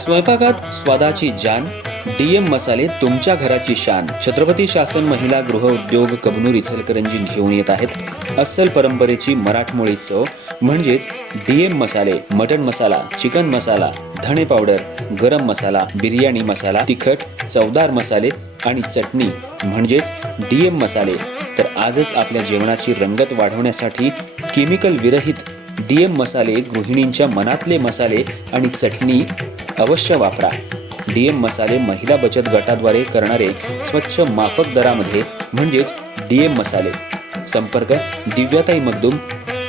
स्वयंपाकात स्वादाची जान, डीएम मसाले तुमच्या घराची शान. छत्रपती शासन महिला गृह उद्योग कबनूर इचलकरंजी घेऊन येत आहेत अस्सल परंपरेची मराठमोळी चव म्हणजेच डीएम मसाले. मटन मसाला, चिकन मसाला, धणे पावडर, गरम मसाला, बिर्याणी मसाला, तिखट चवदार मसाले आणि चटणी म्हणजेच डीएम मसाले. तर आजच आपल्या जेवणाची रंगत वाढवण्यासाठी केमिकल विरहित डीएम मसाले, गृहिणींच्या मनातले मसाले आणि चटणी अवश्य वापरा. डीएम मसाले महिला बचत गटाद्वारे करणारे स्वच्छ माफक दरामध्ये म्हणजेच डीएम मसाले. संपर्क दिव्याताई मगदूम,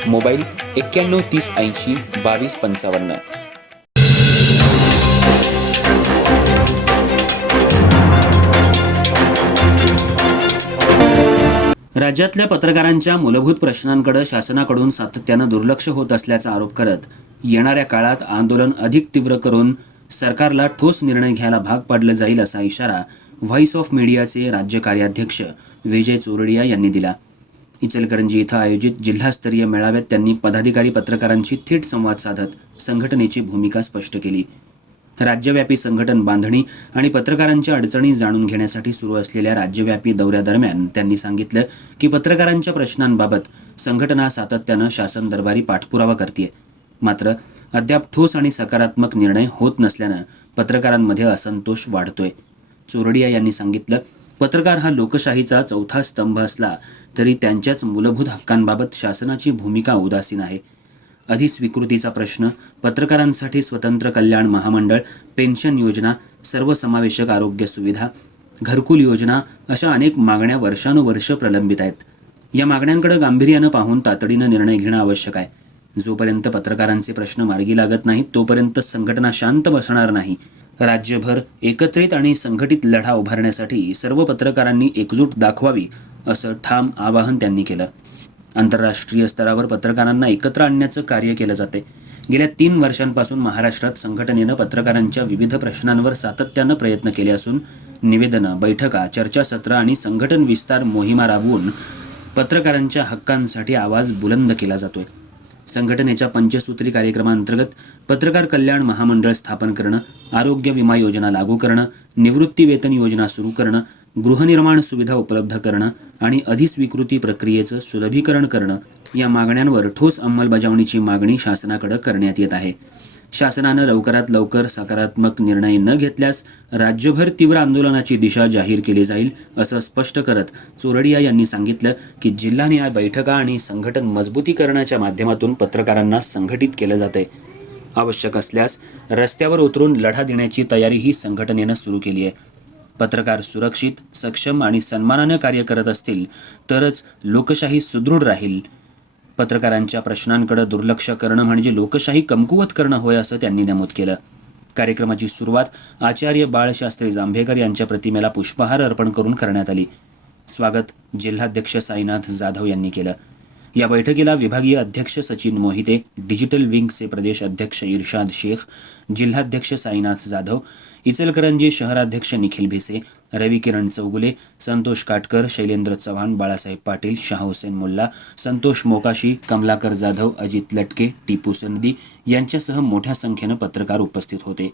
मोबाईल 91 30 80 22 55. राज्यातल्या पत्रकारांच्या मूलभूत प्रश्नांकडे शासनाकडून सातत्यानं दुर्लक्ष होत असल्याचा आरोप करत येणाऱ्या काळात आंदोलन अधिक तीव्र करून सरकारला ठोस निर्णय घ्यायला भाग पाडलं जाईल असा इशारा व्हॉइस ऑफ मीडियाचे राज्य कार्याध्यक्ष विजय चोरडिया यांनी दिला. इचलकरंजी इथं आयोजित जिल्हास्तरीय मेळाव्यात त्यांनी पदाधिकारी पत्रकारांशी थेट संवाद साधत संघटनेची भूमिका स्पष्ट केली. राज्यव्यापी संघटन बांधणी आणि पत्रकारांच्या अडचणी जाणून घेण्यासाठी सुरू असलेल्या राज्यव्यापी दौऱ्यादरम्यान त्यांनी सांगितलं की पत्रकारांच्या प्रश्नांबाबत संघटना सातत्यानं शासन दरबारी पाठपुरावा करते. मात्र अद्याप ठोस आणि सकारात्मक निर्णय होत नसल्यानं पत्रकारांमध्ये असंतोष वाढतोय. चोरडिया यांनी सांगितलं, पत्रकार हा लोकशाहीचा चौथा स्तंभ असला तरी त्यांच्याच मूलभूत हक्कांबाबत शासनाची भूमिका उदासीन आहे. अधिस्वीकृतीचा प्रश्न, पत्रकारांसाठी स्वतंत्र कल्याण महामंडळ, पेन्शन योजना, सर्वसमावेशक आरोग्य सुविधा, घरकुल योजना अशा अनेक मागण्या वर्षानुवर्ष प्रलंबित आहेत. या मागण्यांकडे गांभीर्यानं पाहून तातडीनं निर्णय घेणं आवश्यक आहे. जोपर्यंत पत्रकारांचे प्रश्न मार्गी लागत नाहीत तोपर्यंत संघटना शांत बसणार नाही. राज्यभर एकत्रित आणि संघटित लढा उभारण्यासाठी सर्व पत्रकारांनी एकजूट दाखवावी असं ठाम आवाहन त्यांनी केलं. आंतरराष्ट्रीय स्तरावर पत्रकारांना एकत्र आणण्याचं कार्य केलं जाते. गेल्या 3 वर्षांपासून महाराष्ट्रात संघटनेनं पत्रकारांच्या विविध प्रश्नांवर सातत्यानं प्रयत्न केले असून निवेदनं, बैठका, चर्चासत्र आणि संघटन विस्तार मोहिमा राबवून पत्रकारांच्या हक्कांसाठी आवाज बुलंद केला जातोय. संघटनेच्या पंचसूत्री कार्यक्रमांतर्गत पत्रकार कल्याण महामंडळ स्थापन करणं, आरोग्य विमा योजना लागू करणं, निवृत्ती वेतन योजना सुरू करणं, गृहनिर्माण सुविधा उपलब्ध करणं आणि अधिस्वीकृती प्रक्रियेचं सुलभीकरण करणं या मागण्यांवर ठोस अंमलबजावणीची मागणी शासनाकडे करण्यात येत आहे. शासनानं लवकरात लवकर सकारात्मक निर्णय न घेतल्यास राज्यभर तीव्र आंदोलनाची दिशा जाहीर केली जाईल असं स्पष्ट करत चोरडिया यांनी सांगितलं की जिल्हानिहाय बैठका आणि संघटन मजबूतीकरणाच्या माध्यमातून पत्रकारांना संघटित केलं जातंय. आवश्यक असल्यास रस्त्यावर उतरून लढा देण्याची तयारीही संघटनेनं सुरू केली आहे. पत्रकार सुरक्षित, सक्षम आणि सन्मानानं कार्य करत असतील तरच लोकशाही सुदृढ राहील. पत्रकारांच्या प्रश्नांकडे दुर्लक्ष करणं म्हणजे लोकशाही कमकुवत करणं होय असं त्यांनी नमूद केलं. कार्यक्रमाची सुरुवात आचार्य बाळशास्त्री जांभेकर यांच्या प्रतिमेला पुष्पहार अर्पण करून करण्यात आली. स्वागत जिल्हाध्यक्ष साईनाथ जाधव यांनी केलं. या बैठकीला विभागीय अध्यक्ष सचिन मोहिते, डिजिटल विंगचे प्रदेश अध्यक्ष इर्शाद शेख, जिल्हाध्यक्ष साईनाथ जाधव, इचलकरंजी शहराध्यक्ष निखिल भिसे, रविकिरण चौगुले, संतोष काटकर, शैलेंद्र चव्हाण, बाळासाहेब पाटील, शाह हुसेन मुल्ला, संतोष मोकाशी, कमलाकर जाधव, अजित लटके, टिपू सनदी यांच्यासह मोठ्या संख्येनं पत्रकार उपस्थित होते.